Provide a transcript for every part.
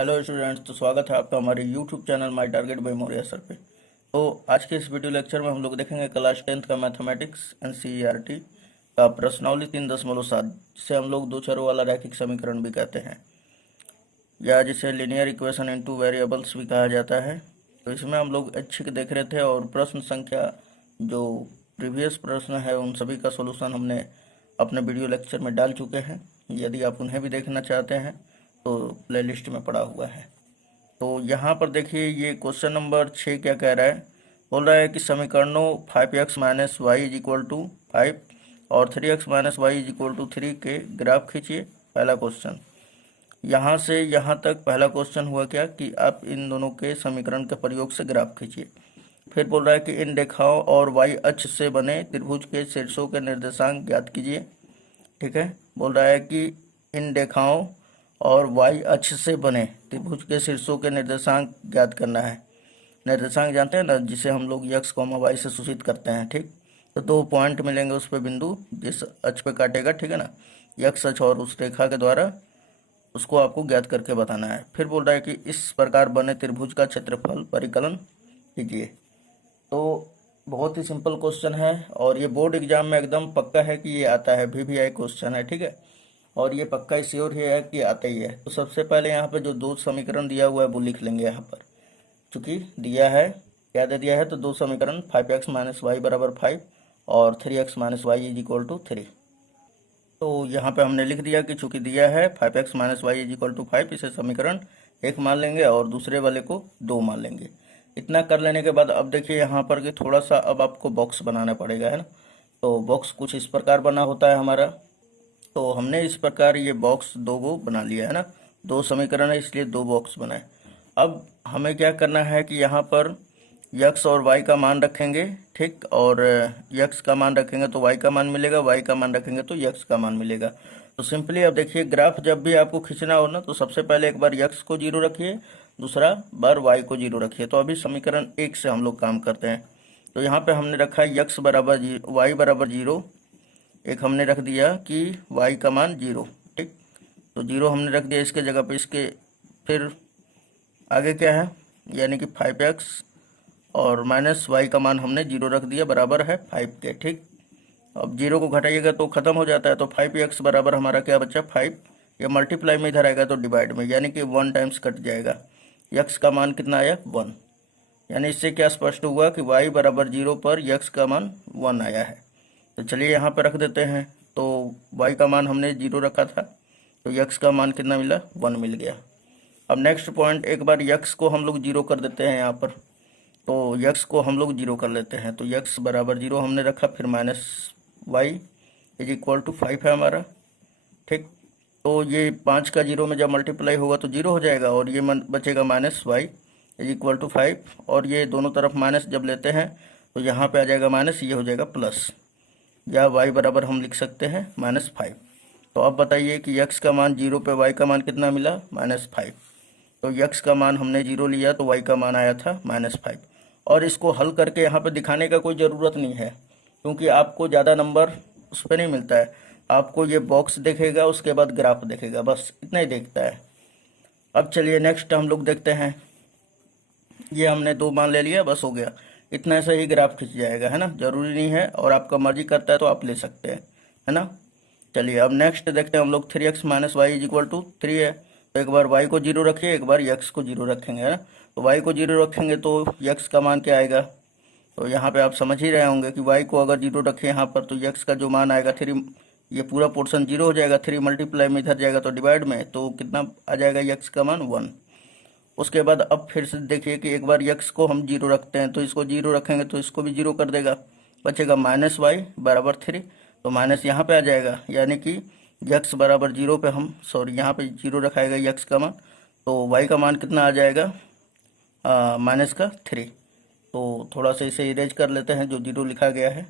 Hello students, तो स्वागत है आपका हमारे YouTube channel my target by Maurya sir पे। तो आज के इस वीडियो लेक्चर में हम लोग देखेंगे क्लास 10th का मैथमेटिक्स एनसीईआरटी का प्रश्नावली 3.7, जिसे हम लोग दो चरों वाला रैखिक समीकरण भी कहते हैं, या जिसे लीनियर इक्वेशन इनटू वेरिएबल्स भी कहा जाता है। तो इसमें हम लोग ऐच्छिक देख रहे थे और प्रश्न संख्या जो प्रीवियस प्रश्न है उन सभी का सोल्यूशन हमने अपने वीडियो लेक्चर में डाल चुके हैं। यदि आप उन्हें भी देखना चाहते हैं तो प्लेलिस्ट में पड़ा हुआ है। तो यहाँ पर देखिए, ये क्वेश्चन नंबर 6 क्या कह रहा है। बोल रहा है कि समीकरणों 5x minus y is equal to 5 और 3x minus y is equal to 3 के ग्राफ खींचिए। पहला क्वेश्चन, यहाँ से यहाँ तक पहला क्वेश्चन हुआ क्या कि आप इन दोनों के समीकरण के प्रयोग से ग्राफ खींचिए। फिर बोल रहा है कि इन रेखाओं और वाई अक्ष से बने त्रिभुज के शीर्षों के निर्देशांक ज्ञात कीजिए। ठीक है, बोल रहा है कि इन रेखाओं और वाई अक्ष से बने त्रिभुज के शीर्षों के निर्देशांक ज्ञात करना है। निर्देशांक जानते हैं ना, जिसे हम लोग x, y से सूचित करते हैं। ठीक, तो 2 पॉइंट मिलेंगे उस पे बिंदु जिस अक्ष पे काटेगा। ठीक है ना, x अक्ष और उस रेखा के द्वारा उसको आपको ज्ञात करके बताना है। फिर बोल रहा है कि इस प्रकार बने त्रिभुज का क्षेत्रफल परिकलन कीजिए। तो बहुत ही सिंपल क्वेश्चन है और ये बोर्ड एग्जाम में एकदम पक्का है कि ये आता है, VVI क्वेश्चन है। ठीक है, और ये पक्का श्योर है कि आता ही है। तो सबसे पहले यहाँ पे जो दो समीकरण दिया हुआ है वो लिख लेंगे यहाँ पर, चूंकि दिया है, क्या दे दिया है, तो दो समीकरण 5x माइनस वाई बराबर 5 और 3x minus y is equal to 3। तो यहाँ पे हमने लिख दिया कि चूंकि दिया है 5x minus y is equal to 5, इसे समीकरण 1 मान लेंगे और दूसरे वाले को 2 मान लेंगे। इतना कर लेने के बाद अब देखिए यहाँ पर कि थोड़ा सा अब आपको बॉक्स बनाना पड़ेगा, है ना। तो बॉक्स कुछ इस प्रकार बना होता है हमारा। तो हमने इस प्रकार ये बॉक्स दो गो बना लिया है ना, दो समीकरण है इसलिए दो बॉक्स बनाए। अब हमें क्या करना है कि यहाँ पर यक्स और वाई का मान रखेंगे। ठीक, और यक्स का मान रखेंगे तो वाई का मान मिलेगा, वाई का मान रखेंगे तो यक्स का मान मिलेगा। तो सिंपली अब देखिए, ग्राफ जब भी आपको खींचना हो ना, तो सबसे पहले एक बार यक्स को 0 रखिए, दूसरा बार वाई को 0 रखिए। तो अभी समीकरण 1 से हम लोग काम करते हैं। तो यहाँ पे हमने रखा है यक्स बराबर वाई बराबर 0, एक हमने रख दिया कि y का मान 0। ठीक, तो 0 हमने रख दिया इसके जगह पे। इसके फिर आगे क्या है, यानी कि 5x और माइनस वाई का मान हमने 0 रख दिया, बराबर है 5 के। ठीक, अब 0 को घटाइएगा तो खत्म हो जाता है। तो 5x बराबर हमारा क्या बचा, 5। ये मल्टीप्लाई में इधर आएगा तो डिवाइड में, यानी कि 1 टाइम्स कट जाएगा। x का मान कितना आया, 1। यानी इससे क्या स्पष्ट हुआ कि y बराबर 0 पर x का मान 1 आया है। तो चलिए यहाँ पर रख देते हैं। तो y का मान हमने 0 रखा था, तो x का मान कितना मिला, 1 मिल गया। अब नेक्स्ट पॉइंट, एक बार x को हम लोग 0 कर देते हैं यहाँ पर। तो x को हम लोग 0 कर लेते हैं। तो x बराबर 0 हमने रखा, फिर minus y is equal to 5 है हमारा। ठीक, तो ये 5 का 0 में जब मल्टीप्लाई होगा तो 0 हो जाएगा और ये बचेगा minus y is equal to 5। और ये दोनों तरफ माइनस जब लेते हैं तो यहाँ पे आ जाएगा माइनस, ये हो जाएगा प्लस, या y बराबर हम लिख सकते हैं -5। तो अब बताइए कि x का मान 0 पे y का मान कितना मिला, -5। तो x का मान हमने 0 लिया तो y का मान आया था -5। और इसको हल करके यहाँ पे दिखाने का कोई ज़रूरत नहीं है, क्योंकि आपको ज़्यादा नंबर उस पर नहीं मिलता है। आपको ये बॉक्स देखेगा, उसके बाद ग्राफ देखेगा, बस इतना ही देखता है। अब चलिए नेक्स्ट हम लोग देखते हैं। ये हमने 2 मान ले लिया, बस हो गया। इतना से ही ग्राफ खिंच जाएगा, है ना, जरूरी नहीं है, और आपका मर्जी करता है तो आप ले सकते हैं, है ना। चलिए अब नेक्स्ट देखते हैं हम लोग। 3x minus y is equal to 3 है। तो एक बार y को 0 रखिए, एक बार x को 0 रखेंगे, है ना। तो y को 0 रखेंगे तो x का मान क्या आएगा, तो यहाँ पे आप समझ ही रहे होंगे कि y को अगर 0 रखें यहाँ पर तो x का जो मान आएगा 3, ये पूरा पोर्शन 0 हो जाएगा, 3 मल्टीप्लाई में इधर जाएगा तो डिवाइड में, तो कितना आ जाएगा x का मान 1। उसके बाद अब फिर से देखिए कि एक बार x को हम 0 रखते हैं, तो इसको 0 रखेंगे तो इसको भी 0 कर देगा, बचेगा माइनस वाई बराबर 3। तो माइनस यहाँ पे आ जाएगा, यानी कि x बराबर 0 पे हम यहाँ पे 0 रखाएगा x का मान, तो y का मान कितना आ जाएगा, माइनस का 3। तो थोड़ा सा इसे इरेज कर लेते हैं जो 0 लिखा गया है।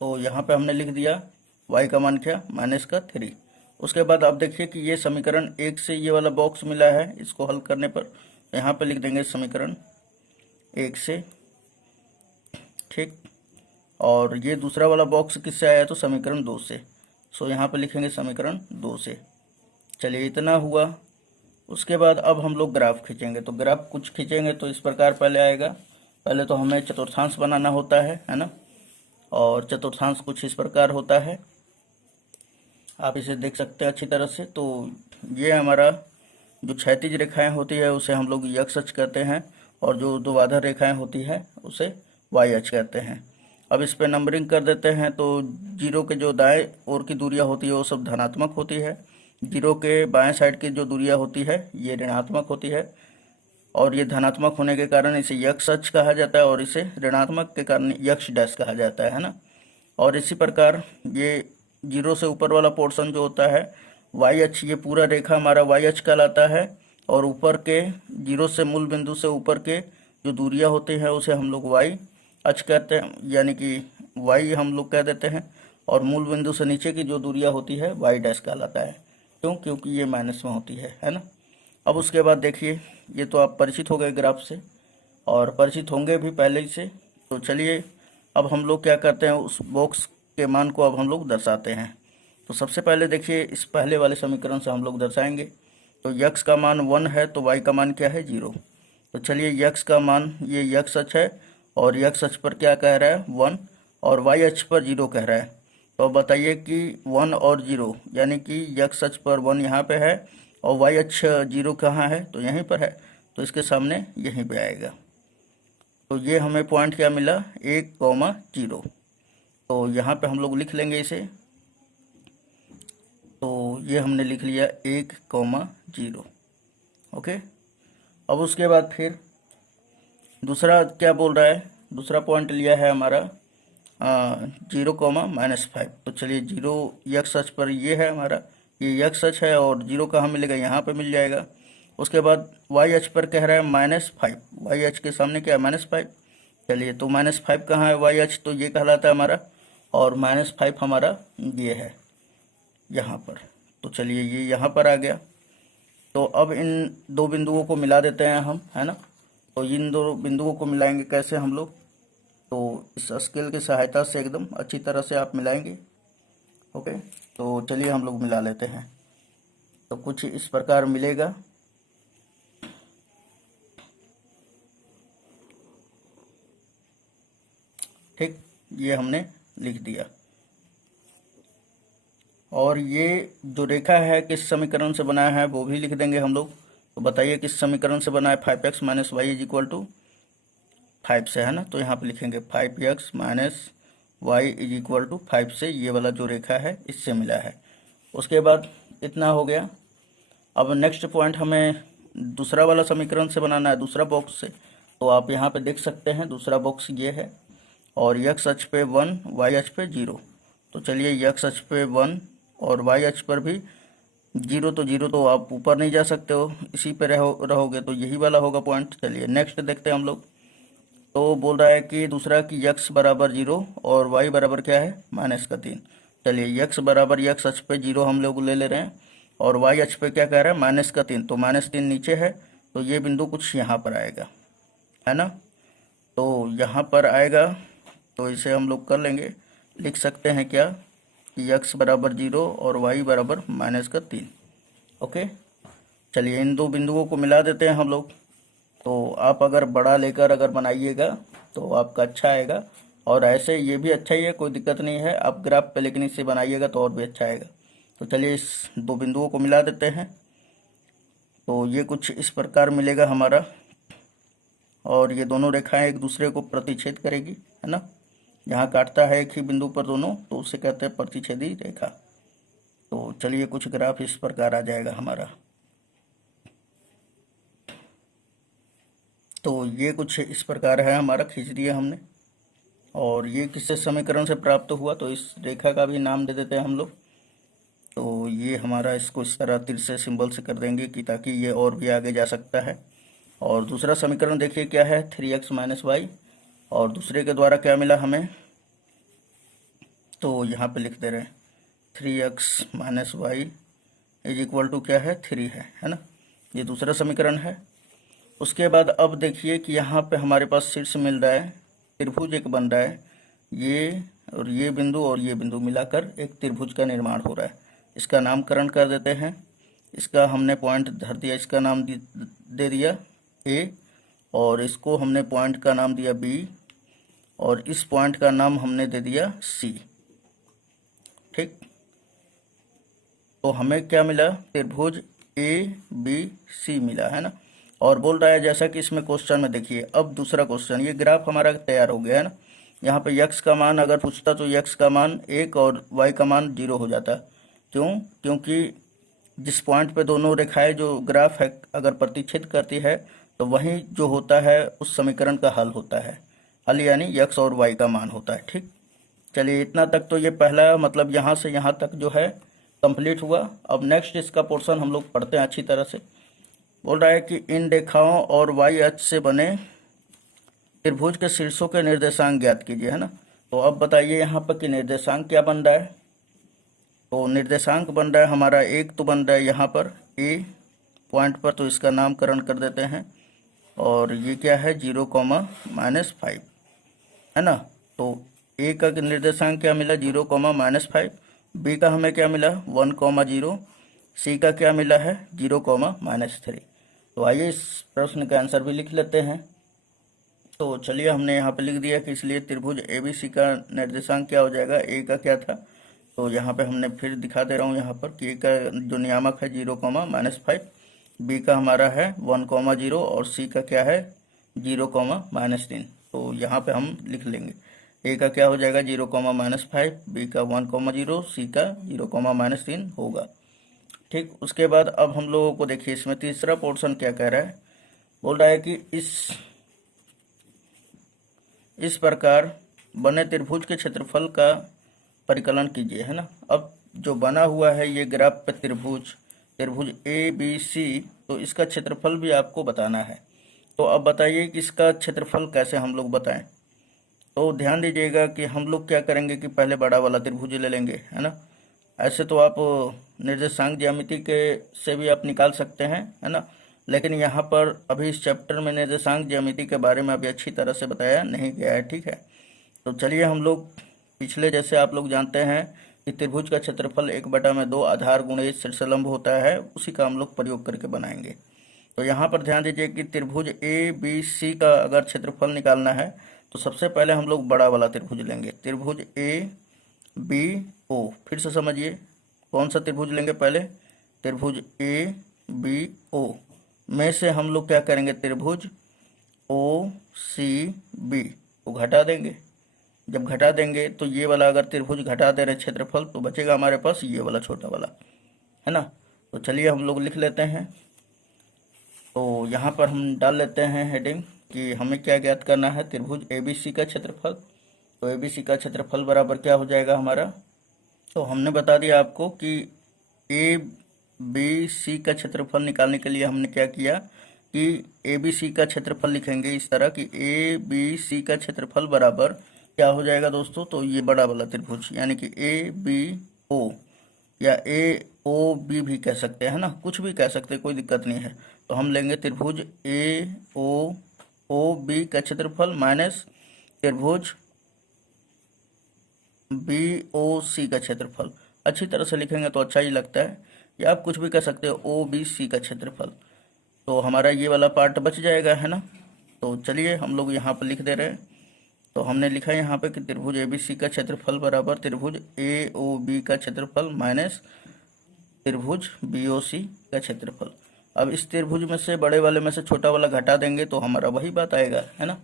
तो यहाँ पे हमने लिख दिया y का मान क्या, माइनस का 3। उसके बाद आप देखिए कि ये समीकरण 1 से ये वाला बॉक्स मिला है, इसको हल करने पर यहाँ पे लिख देंगे समीकरण 1 से। ठीक, और ये दूसरा वाला बॉक्स किससे आया, तो समीकरण 2 से। सो यहाँ पे लिखेंगे समीकरण 2 से। चलिए इतना हुआ। उसके बाद अब हम लोग ग्राफ खींचेंगे। तो ग्राफ कुछ खींचेंगे तो इस प्रकार पहले आएगा। पहले तो हमें चतुर्थांश बनाना होता है ना। और चतुर्थांश कुछ इस प्रकार होता है, आप इसे देख सकते हैं अच्छी तरह से। तो ये हमारा जो क्षैतिज रेखाएं होती है उसे हम लोग यक्ष अक्ष कहते हैं, और जो ऊर्ध्वाधर रेखाएं होती है उसे वाई अक्ष कहते हैं। अब इस पे नंबरिंग कर देते हैं। तो जीरो के जो दाएं ओर की दूरियां होती है वो सब धनात्मक होती है, जीरो के बाएं साइड की जो दूरियां होती है ये ऋणात्मक होती है, और ये धनात्मक होने के कारण इसे यक्ष अक्ष कहा जाता है, और इसे ऋणात्मक के कारण यक्ष डैश कहा जाता है ना। और इसी प्रकार ये जीरो से ऊपर वाला पोर्शन जो होता है वाई अक्ष, ये पूरा रेखा हमारा वाई अक्ष कहलाता है। और ऊपर के जीरो से मूल बिंदु से ऊपर के जो दूरियां होती हैं उसे हम लोग वाई अक्ष कहते हैं, यानी कि वाई हम लोग कह देते हैं। और मूल बिंदु से नीचे की जो दूरियां होती है वाई डैश कहलाता है। क्यों? क्योंकि ये माइनस में होती है ना। अब उसके बाद देखिए, ये तो आप परिचित हो गए ग्राफ से, और परिचित होंगे भी पहले ही से। तो चलिए अब हम लोग क्या करते हैं, उस बॉक्स के मान को अब हम लोग दर्शाते हैं। तो सबसे पहले देखिए, इस पहले वाले समीकरण से हम लोग दर्शाएंगे। तो यक्स का मान 1 है तो वाई का मान क्या है, 0। तो चलिए यक्स का मान, ये यक्स अक्ष है, और यक्स अक्ष पर क्या कह रहा है, 1, और वाई अक्ष पर 0 कह रहा है। तो अब बताइए कि 1 और 0, यानी कि यक्स अक्ष पर 1 यहाँ पे है और वाई अक्ष 0 कहाँ है, तो यहीं पर है। तो इसके सामने यहीं पे आएगा। तो ये हमें पॉइंट क्या मिला, 1,0। तो यहाँ पे हम लोग लिख लेंगे इसे। तो ये हमने लिख लिया 1,0। ओके। अब उसके बाद फिर दूसरा क्या बोल रहा है, दूसरा पॉइंट लिया है हमारा 0,-5। तो चलिए 0 यक्स अक्ष पर ये है हमारा, ये यक्स अक्ष है, और 0 कहाँ मिलेगा, यहाँ पे मिल जाएगा। उसके बाद वाई अक्ष पर कह रहा है -5, वाई अक्ष के सामने क्या है, -5। चलिए तो -5 कहाँ है वाई अक्ष, तो ये कहलाता है हमारा, और -5 हमारा ये है यहाँ पर। तो चलिए ये यहाँ पर आ गया। तो अब इन दो बिंदुओं को मिला देते हैं हम, है ना। तो इन दो बिंदुओं को मिलाएंगे कैसे हम लोग, तो इस स्केल की सहायता से एकदम अच्छी तरह से आप मिलाएंगे। ओके। तो चलिए हम लोग मिला लेते हैं। तो कुछ इस प्रकार मिलेगा। ठीक, ये हमने लिख दिया। और ये जो रेखा है किस समीकरण से बनाया है वो भी लिख देंगे हम लोग। तो बताइए किस समीकरण से बना है, 5x - y = 5 से, है ना। तो यहाँ पे लिखेंगे 5x - y = 5 से, ये वाला जो रेखा है इससे मिला है। उसके बाद इतना हो गया। अब नेक्स्ट पॉइंट हमें दूसरा वाला समीकरण से बनाना है, दूसरा बॉक्स से। तो आप यहाँ पे देख सकते हैं दूसरा बॉक्स ये है, और x अक्ष पे 1, y अक्ष पे 0। तो चलिए x अक्ष पे 1 और y अक्ष पर भी 0, तो 0 तो आप ऊपर नहीं जा सकते हो, इसी पे रहोगे, तो यही वाला होगा पॉइंट। चलिए नेक्स्ट देखते हैं हम लोग। तो बोल रहा है कि दूसरा कि x बराबर 0 और y बराबर क्या है, -3। चलिए x बराबर x अक्ष पे 0 हम लोग ले रहे हैं, और y अक्ष पे क्या कह रहा है, -3। तो -3 नीचे है, तो ये बिंदु कुछ यहाँ पर आएगा, है ना। तो यहाँ पर आएगा, तो इसे हम लोग कर लेंगे, लिख सकते हैं क्या कि x बराबर 0 और y बराबर -3। ओके। चलिए इन दो बिंदुओं को मिला देते हैं हम लोग। तो आप अगर बड़ा लेकर अगर बनाइएगा तो आपका अच्छा आएगा, और ऐसे ये भी अच्छा ही है, कोई दिक्कत नहीं है। आप ग्राफ पे लेकिन इससे बनाइएगा तो और भी अच्छा आएगा। तो चलिए इस दो बिंदुओं को मिला देते हैं। तो ये कुछ इस प्रकार मिलेगा हमारा, और ये दोनों रेखाएं एक दूसरे को प्रतिच्छेद करेगी, है ना। जहाँ काटता है एक ही बिंदु पर दोनों, तो उसे कहते हैं प्रतिच्छेदी रेखा। तो चलिए कुछ ग्राफ इस प्रकार आ जाएगा हमारा। तो ये कुछ इस प्रकार है हमारा, खींच दिया हमने। और ये किस समीकरण से प्राप्त हुआ, तो इस रेखा का भी नाम दे देते हैं हम लोग। तो ये हमारा, इसको इस तरह तिर से सिंबल से कर देंगे कि ताकि ये और भी आगे जा सकता है। और दूसरा समीकरण देखिए क्या है, 3x - y, और दूसरे के द्वारा क्या मिला हमें, तो यहाँ पे लिख दे रहे हैं 3x - y = क्या है, 3 है ना। ये दूसरा समीकरण है। उसके बाद अब देखिए कि यहाँ पे हमारे पास शीर्ष मिल रहा है, त्रिभुज एक बन रहा है, ये और ये बिंदु मिलाकर एक त्रिभुज का निर्माण हो रहा है। इसका नामकरण कर देते हैं, इसका हमने पॉइंट धर दिया, इसका नाम दे दिया ए, और इसको हमने पॉइंट का नाम दिया बी, और इस पॉइंट का नाम हमने दे दिया सी। ठीक, तो हमें क्या मिला? त्रिभुज ए बी सी मिला, है ना। और बोल रहा है जैसा कि इसमें क्वेश्चन में देखिए, अब दूसरा क्वेश्चन, ये ग्राफ हमारा तैयार हो गया है ना। यहाँ पे यक्स का मान अगर पूछता तो यक्स का मान 1 और वाई का मान 0 हो जाता। क्यों? क्योंकि जिस पॉइंट पे दोनों रेखाएं जो ग्राफ है अगर प्रतिच्छेद करती है तो वही जो होता है उस समीकरण का हल होता है। हल यानी यक्स और वाई का मान होता है। ठीक, चलिए इतना तक तो ये पहला मतलब यहाँ से यहाँ तक जो है कंप्लीट हुआ। अब नेक्स्ट इसका पोर्शन हम लोग पढ़ते हैं अच्छी तरह से। बोल रहा है कि इन रेखाओं और वाई अक्ष से बने त्रिभुज के शीर्षों के निर्देशांक ज्ञात कीजिए, है ना। तो अब बताइए यहाँ पर कि निर्देशांक क्या बन रहा है। तो निर्देशांक बन रहा है हमारा, एक तो बन रहा है यहाँ पर ए पॉइंट पर, तो इसका नामकरण कर देते हैं, और ये क्या है 0,-5, है ना। तो ए का निर्देशांक क्या मिला 0,-5, बी का हमें क्या मिला 1,0, सी का क्या मिला है 0,-3। तो आइए इस प्रश्न का आंसर भी लिख लेते हैं। तो चलिए हमने यहाँ पे लिख दिया कि इसलिए त्रिभुज एबीसी का निर्देशांक क्या हो जाएगा, ए का क्या था, तो यहाँ पे हमने फिर दिखा दे रहा हूँ यहाँ पर कि ए का जो नियामक है 0,-5, बी का हमारा है 1,0 और सी का क्या है 0,-3। तो यहाँ पे हम लिख लेंगे ए का क्या हो जाएगा 0,-5, बी का 1,0, सी का 0,-3 होगा। ठीक, उसके बाद अब हम लोगों को देखिए इसमें तीसरा पोर्शन क्या कह रहा है। बोल रहा है कि इस प्रकार बने त्रिभुज के क्षेत्रफल का परिकलन कीजिए, है ना। अब जो बना हुआ है ये ग्राफ पे त्रिभुज ए बी सी, तो इसका क्षेत्रफल भी आपको बताना है। तो अब बताइए कि इसका क्षेत्रफल कैसे हम लोग बताएं। तो ध्यान दीजिएगा कि हम लोग क्या करेंगे कि पहले बड़ा वाला त्रिभुज ले लेंगे, है ना। ऐसे तो आप निर्देशांक ज्यामिति के से भी आप निकाल सकते हैं, है ना, लेकिन यहाँ पर अभी इस चैप्टर में निर्देशांक ज्यामिति के बारे में अभी अच्छी तरह से बताया नहीं गया है। ठीक है, तो चलिए हम लोग पिछले जैसे आप लोग जानते हैं कि त्रिभुज का क्षेत्रफल 1/2 आधार गुणे शीर्षलंब होता है, उसी का हम लोग प्रयोग करके बनाएंगे। तो यहाँ पर ध्यान दीजिए कि त्रिभुज ए बी सी का अगर क्षेत्रफल निकालना है तो सबसे पहले हम लोग बड़ा वाला त्रिभुज लेंगे, त्रिभुज ए बी ओ। फिर से समझिए कौन सा त्रिभुज लेंगे, पहले त्रिभुज ए बी ओ में से हम लोग क्या करेंगे त्रिभुज ओ सी बी को घटा देंगे। जब घटा देंगे तो ये वाला अगर त्रिभुज घटा दे रहे क्षेत्रफल तो बचेगा हमारे पास ये वाला छोटा वाला, है ना। तो चलिए हम लोग लिख लेते हैं। तो यहाँ पर हम डाल लेते हैं हेडिंग कि हमें क्या ज्ञात करना है, त्रिभुज एबीसी का क्षेत्रफल। तो एबीसी का क्षेत्रफल बराबर क्या हो जाएगा हमारा, तो हमने बता दिया आपको कि ए बी सी का क्षेत्रफल निकालने के लिए हमने क्या किया कि ए बी सी का क्षेत्रफल लिखेंगे इस तरह कि ए बी सी का क्षेत्रफल बराबर क्या हो जाएगा दोस्तों, तो ये बड़ा वाला त्रिभुज यानी कि ए बी ओ या ए ओ बी भी कह सकते हैं ना, कुछ भी कह सकते हैं, कोई दिक्कत नहीं है। तो हम लेंगे त्रिभुज ए ओ बी का क्षेत्रफल माइनस त्रिभुज बी ओ सी का क्षेत्रफल। अच्छी तरह से लिखेंगे तो अच्छा ही लगता है, या आप कुछ भी कह सकते हो ओ बी सी का क्षेत्रफल। तो हमारा ये वाला पार्ट बच जाएगा, है ना। तो चलिए हम लोग यहाँ पर लिख दे रहे हैं। तो हमने लिखा यहाँ पे कि त्रिभुज ए बी सी का क्षेत्रफल बराबर त्रिभुज ए ओ बी का क्षेत्रफल माइनस त्रिभुज बी ओ सी का क्षेत्रफल। अब इस त्रिभुज में से बड़े वाले में से छोटा वाला घटा देंगे तो हमारा वही बात आएगा, है ना।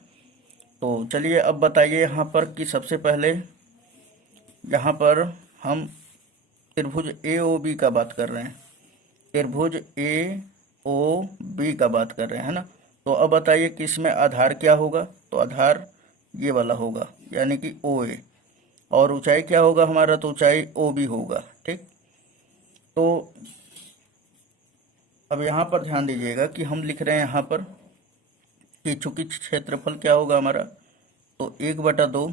तो चलिए अब बताइए यहाँ पर कि सबसे पहले यहाँ पर हम त्रिभुज ए ओ बी का बात कर रहे हैं, त्रिभुज ए ओ बी का बात कर रहे हैं, है ना। तो अब बताइए कि इसमें आधार क्या होगा, तो आधार ये वाला होगा यानी कि ओ ए, और ऊंचाई क्या होगा हमारा, तो ऊंचाई ओ बी होगा। ठीक, तो अब यहाँ पर ध्यान दीजिएगा कि हम लिख रहे हैं यहाँ पर कि चूंकि क्षेत्रफल क्या होगा हमारा, तो 1/2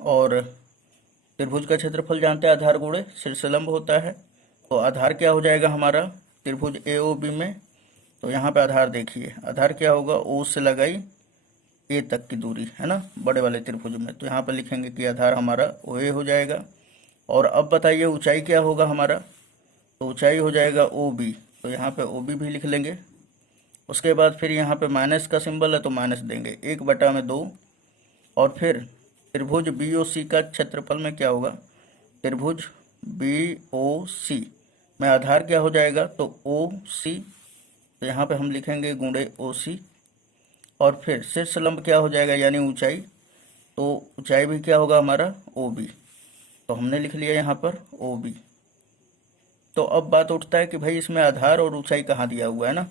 और त्रिभुज का क्षेत्रफल जानते हैं आधार गुणे शीर्षलंब होता है। तो आधार क्या हो जाएगा हमारा त्रिभुज ए ओ बी में, तो यहाँ पे आधार देखिए, आधार क्या होगा ओ से लगाई ए तक की दूरी, है ना, बड़े वाले त्रिभुज में। तो यहाँ पे लिखेंगे कि आधार हमारा ओ ए हो जाएगा। और अब बताइए ऊंचाई क्या होगा हमारा, तो ऊंचाई हो जाएगा ओ बी, तो यहाँ पे ओ बी भी लिख लेंगे। उसके बाद फिर यहाँ पे माइनस का सिंबल है तो माइनस देंगे, 1/2। और फिर त्रिभुज बी ओ सी का क्षेत्रफल में क्या होगा, त्रिभुज बी ओ सी में आधार क्या हो जाएगा, तो ओ सी, तो यहाँ पे हम लिखेंगे गुणे ओ सी। और फिर शीर्ष लंब क्या हो जाएगा यानी ऊंचाई, तो ऊंचाई भी क्या होगा हमारा ओ बी, तो हमने लिख लिया यहाँ पर ओ बी। तो अब बात उठता है कि भाई इसमें आधार और ऊंचाई कहाँ दिया हुआ है ना,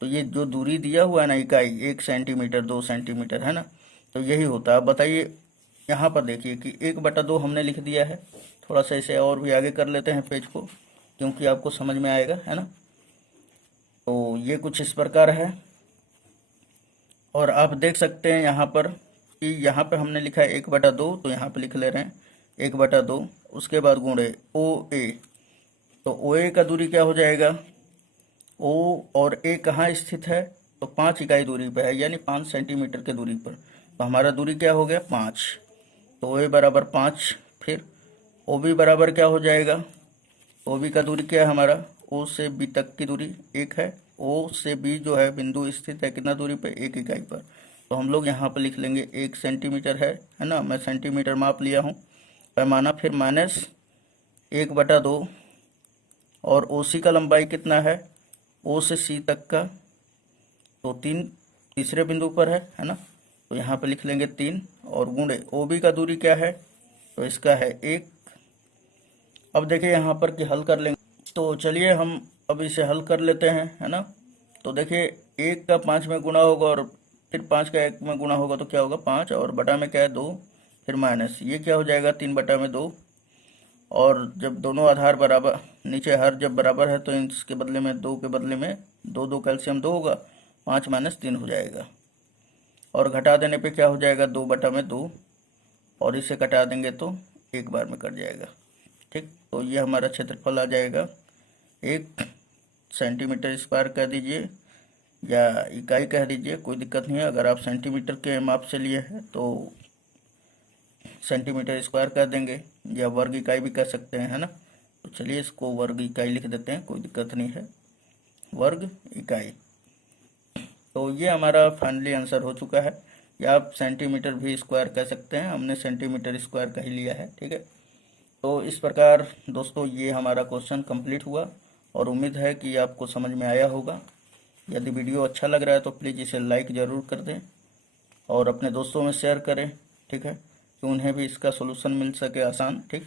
तो ये जो दूरी दिया हुआ है ना इकाई 1 सेंटीमीटर 2 सेंटीमीटर है ना, तो यही होता है। अब बताइए यहाँ पर देखिए कि 1/2 हमने लिख दिया है। थोड़ा सा इसे और भी आगे कर लेते हैं पेज को, क्योंकि आपको समझ में आएगा है ना। तो ये कुछ इस प्रकार है, और आप देख सकते हैं यहाँ पर कि यहाँ पर हमने लिखा है 1/2, तो यहाँ पर लिख ले रहे हैं 1/2। उसके बाद गुणे ओ ए, तो ओ ए का दूरी क्या हो जाएगा, ओ और ए कहाँ स्थित है, तो 5 इकाई दूरी पर है यानी 5 सेंटीमीटर के दूरी पर। तो हमारा दूरी क्या हो गया 5, तो ओ ए बराबर 5। फिर ओ बी बराबर क्या हो जाएगा, ओ बी का दूरी क्या है हमारा, ओ से बी तक की दूरी 1 है। ओ से बी जो है बिंदु स्थित है कितना दूरी पर, 1 इकाई पर। तो हम लोग यहाँ पर लिख लेंगे 1 सेंटीमीटर है ना, मैं सेंटीमीटर माप लिया हूँ पैमाना। फिर माइनस 1/2, और ओ सी का लंबाई कितना है, ओ से सी तक का, तो 3 तीसरे बिंदु पर है ना, तो यहाँ पे लिख लेंगे 3। और गुणे ओ बी का दूरी क्या है, तो इसका है 1। अब देखिए यहाँ पर कि हल कर लेंगे, तो चलिए हम अब इसे हल कर लेते हैं है ना। तो देखिए 1 का 5 में गुणा होगा और फिर 5 का 1 में गुणा होगा तो क्या होगा 5, और बटा में क्या है 2, फिर माइनस ये क्या हो जाएगा 3/2। और जब दोनों आधार बराबर, नीचे हर जब बराबर है तो इसके बदले में 2 के बदले में 2 कैल्शियम 2 होगा, 5 - 3 हो जाएगा। और घटा देने पे क्या हो जाएगा 2/2, और इसे घटा देंगे तो एक बार में कट जाएगा। ठीक, तो ये हमारा क्षेत्रफल आ जाएगा 1 सेंटीमीटर स्क्वायर कह दीजिए या इकाई कह दीजिए, कोई दिक्कत नहीं है। अगर आप सेंटीमीटर के माप से लिए हैं तो सेंटीमीटर स्क्वायर कर देंगे, या वर्ग इकाई भी कह सकते हैं है ना। तो चलिए इसको वर्ग इकाई लिख देते हैं, कोई दिक्कत नहीं है, वर्ग इकाई। तो ये हमारा फाइनली आंसर हो चुका है, या आप सेंटीमीटर भी स्क्वायर कह सकते हैं, हमने सेंटीमीटर स्क्वायर कह ही लिया है। ठीक है, तो इस प्रकार दोस्तों ये हमारा क्वेश्चन कंप्लीट हुआ, और उम्मीद है कि आपको समझ में आया होगा। यदि वीडियो अच्छा लग रहा है तो प्लीज़ इसे लाइक ज़रूर कर दें और अपने दोस्तों में शेयर करें। ठीक है, कि उन्हें भी इसका सोल्यूशन मिल सके आसान। ठीक,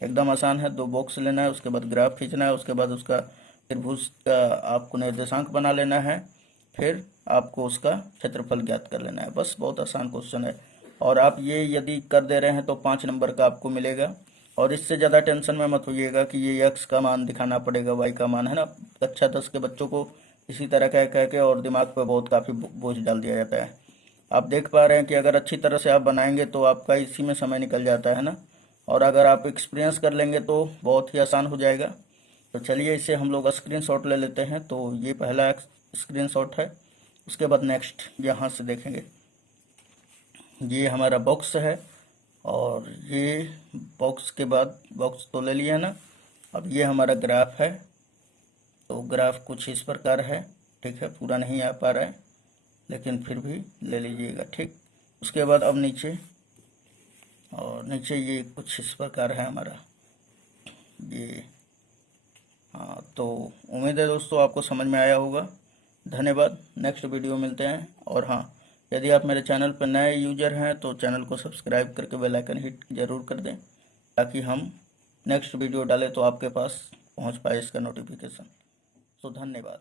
एकदम आसान है, 2 बॉक्स लेना है, उसके बाद ग्राफ खींचना है, उसके बाद उसका त्रिभुज का आपको निर्देशांक बना लेना है, फिर आपको उसका क्षेत्रफल ज्ञात कर लेना है। बस बहुत आसान क्वेश्चन है, और आप ये यदि कर दे रहे हैं तो 5 नंबर का आपको मिलेगा। और इससे ज़्यादा टेंशन में मत होइएगा कि ये एक्स का मान दिखाना पड़ेगा, वाई का मान, है ना। कक्षा 10 के बच्चों को इसी तरह कह कह के और दिमाग पर बहुत काफ़ी बोझ डाल दिया जाता है। आप देख पा रहे हैं कि अगर अच्छी तरह से आप बनाएंगे तो आपका इसी में समय निकल जाता है ना, और अगर आप एक्सपीरियंस कर लेंगे तो बहुत ही आसान हो जाएगा। तो चलिए इसे हम लोग स्क्रीनशॉट ले लेते हैं। तो ये पहला स्क्रीनशॉट है, उसके बाद नेक्स्ट यहाँ से देखेंगे, ये हमारा बॉक्स है, और ये बॉक्स के बाद बॉक्स तो ले लिया ना। अब ये हमारा ग्राफ है, तो ग्राफ कुछ इस प्रकार है। ठीक है, पूरा नहीं आ पा रहा है लेकिन फिर भी ले लीजिएगा। ठीक, उसके बाद अब नीचे, और नीचे ये कुछ इस प्रकार है हमारा ये। हाँ, तो उम्मीद है दोस्तों आपको समझ में आया होगा। धन्यवाद, नेक्स्ट वीडियो मिलते हैं। और हाँ, यदि आप मेरे चैनल पर नए यूजर हैं तो चैनल को सब्सक्राइब करके बेल आइकन हिट ज़रूर कर दें, ताकि हम नेक्स्ट वीडियो डालें तो आपके पास पहुंच पाए इसका नोटिफिकेशन। तो धन्यवाद।